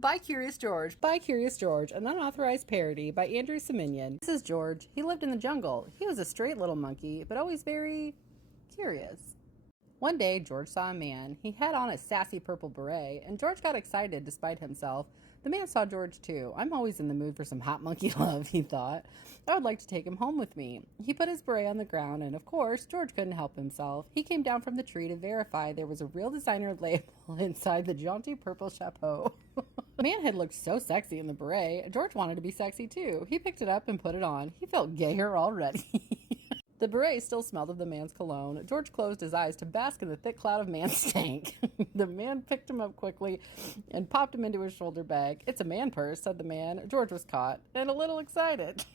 By Curious George, an unauthorized parody by Andrew Siminian. This is George. He lived in the jungle. He was a straight little monkey, but always very curious. One day, George saw a man. He had on a sassy purple beret, and George got excited despite himself. The man saw George too. I'm always in the mood for some hot monkey love, he thought. I would like to take him home with me. He put his beret on the ground, and of course, George couldn't help himself. He came down from the tree to verify there was a real designer label inside the jaunty purple chapeau. The man had looked so sexy in the beret. George wanted to be sexy too. He picked it up and put it on. He felt gayer already. The beret still smelled of the man's cologne. George closed his eyes to bask in the thick cloud of man stank. The man picked him up quickly and popped him into his shoulder bag. "It's a man purse," said the man. George was caught and a little excited.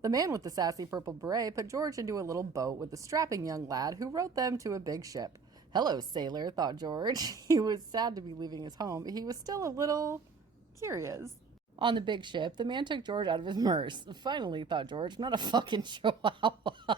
The man with the sassy purple beret put George into a little boat with a strapping young lad who rowed them to a big ship. "Hello, sailor," thought George. He was sad to be leaving his home, but he was still a little curious. On the big ship, the man took George out of his merce. "Finally," thought George, "not a fucking chihuahua."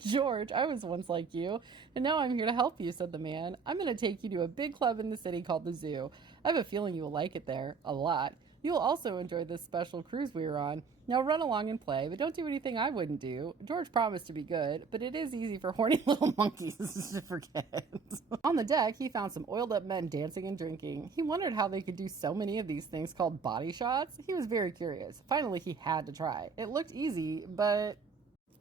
"George, I was once like you, and now I'm here to help you," said the man. "I'm going to take you to a big club in the city called the Zoo. I have a feeling you will like it there. A lot. You will also enjoy this special cruise we were on. Now run along and play, but don't do anything I wouldn't do." George promised to be good, but it is easy for horny little monkeys to forget. On the deck, he found some oiled up men dancing and drinking. He wondered how they could do so many of these things called body shots. He was very curious. Finally, he had to try. It looked easy, but...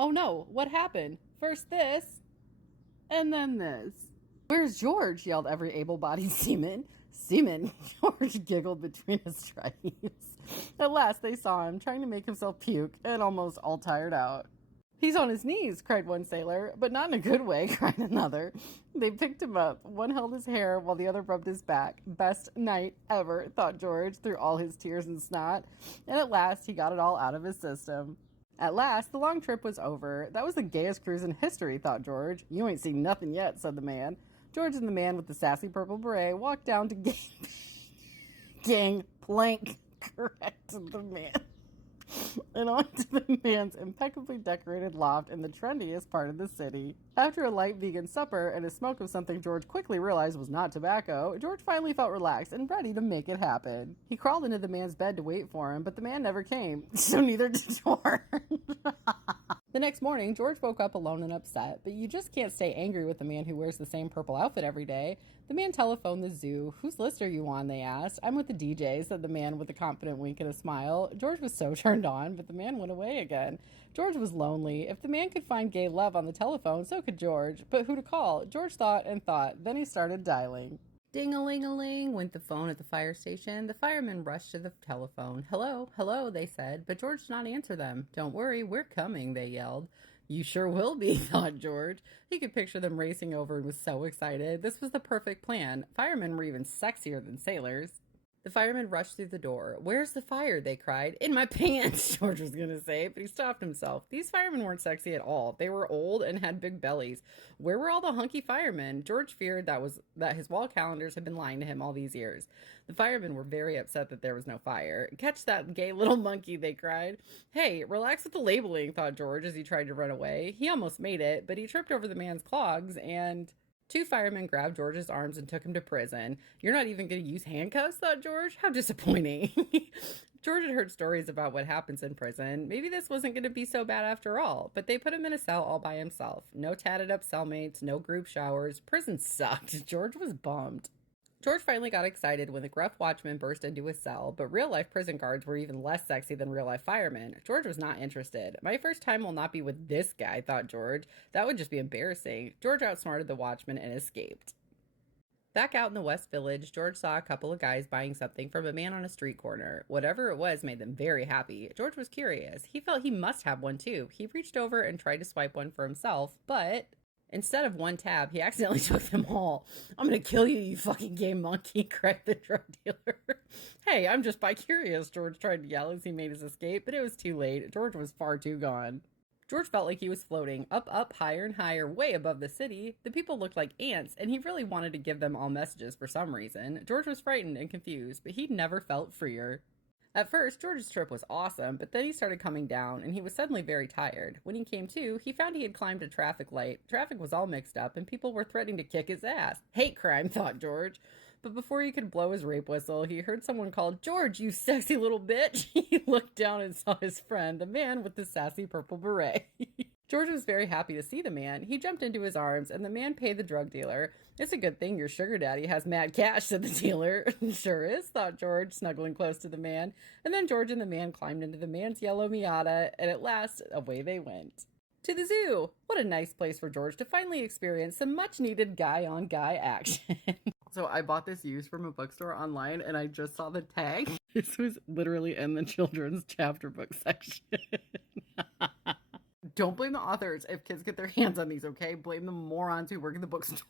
oh no, what happened? First this, and then this. "Where's George?" yelled every able-bodied seaman. "Seaman," George giggled between his stripes. At last they saw him, trying to make himself puke, and almost all tired out. "He's on his knees," cried one sailor. "But not in a good way," cried another. They picked him up. One held his hair while the other rubbed his back. Best night ever, thought George, through all his tears and snot. And at last he got it all out of his system. At last, the long trip was over. That was the gayest cruise in history, thought George. "You ain't seen nothing yet," said the man. George and the man with the sassy purple beret walked down to gangplank, corrected the man, and onto the man's impeccably decorated loft in the trendiest part of the city. After a light vegan supper and a smoke of something George quickly realized was not tobacco, George finally felt relaxed and ready to make it happen. He crawled into the man's bed to wait for him, but the man never came, so neither did George. The next morning, George woke up alone and upset, but you just can't stay angry with the man who wears the same purple outfit every day. The man telephoned the zoo. "Whose list are you on?" they asked. "I'm with the DJ," said the man with a confident wink and a smile. George was so turned on, but the man went away again. George was lonely. If the man could find gay love on the telephone, so could George. But who to call? George thought and thought. Then he started dialing. Ding-a-ling-a-ling went the phone at the fire station. The firemen rushed to the telephone. "Hello, hello," they said, but George did not answer them. "Don't worry, we're coming," they yelled. "You sure will be," thought George. He could picture them racing over and was so excited. This was the perfect plan. Firemen were even sexier than sailors. The firemen rushed through the door. "Where's the fire?" they cried. "In my pants," George was going to say, but he stopped himself. These firemen weren't sexy at all. They were old and had big bellies. Where were all the hunky firemen? George feared that his wall calendars had been lying to him all these years. The firemen were very upset that there was no fire. "Catch that gay little monkey," they cried. "Hey, relax with the labeling," thought George as he tried to run away. He almost made it, but he tripped over the man's clogs and... Two firemen grabbed George's arms and took him to prison. "You're not even going to use handcuffs," thought George. How disappointing. George had heard stories about what happens in prison. Maybe this wasn't going to be so bad after all. But they put him in a cell all by himself. No tatted up cellmates, no group showers. Prison sucked. George was bummed. George finally got excited when the gruff watchman burst into his cell, but real-life prison guards were even less sexy than real-life firemen. George was not interested. "My first time will not be with this guy," thought George. That would just be embarrassing. George outsmarted the watchman and escaped. Back out in the West Village, George saw a couple of guys buying something from a man on a street corner. Whatever it was made them very happy. George was curious. He felt he must have one too. He reached over and tried to swipe one for himself, but... instead of one tab, he accidentally took them all. "I'm gonna kill you, you fucking gay monkey," cried the drug dealer. "Hey, I'm just bi-curious," George tried to yell as he made his escape, but it was too late. George was far too gone. George felt like he was floating up, higher and higher, way above the city. The people looked like ants, and he really wanted to give them all messages for some reason. George was frightened and confused, but he'd never felt freer. At first, George's trip was awesome, but then he started coming down, and he was suddenly very tired. When he came to, he found he had climbed a traffic light. Traffic was all mixed up, and people were threatening to kick his ass. Hate crime, thought George. But before he could blow his rape whistle, he heard someone call, "George, you sexy little bitch." He looked down and saw his friend, the man with the sassy purple beret. George was very happy to see the man. He jumped into his arms, and the man paid the drug dealer. "It's a good thing your sugar daddy has mad cash," said the dealer. "Sure is," thought George, snuggling close to the man. And then George and the man climbed into the man's yellow Miata, and at last, away they went. To the zoo! What a nice place for George to finally experience some much-needed guy-on-guy action. So I bought this used from a bookstore online, and I just saw the tag. This was literally in the children's chapter book section. Don't blame the authors if kids get their hands on these, okay? Blame the morons who work in the bookstores.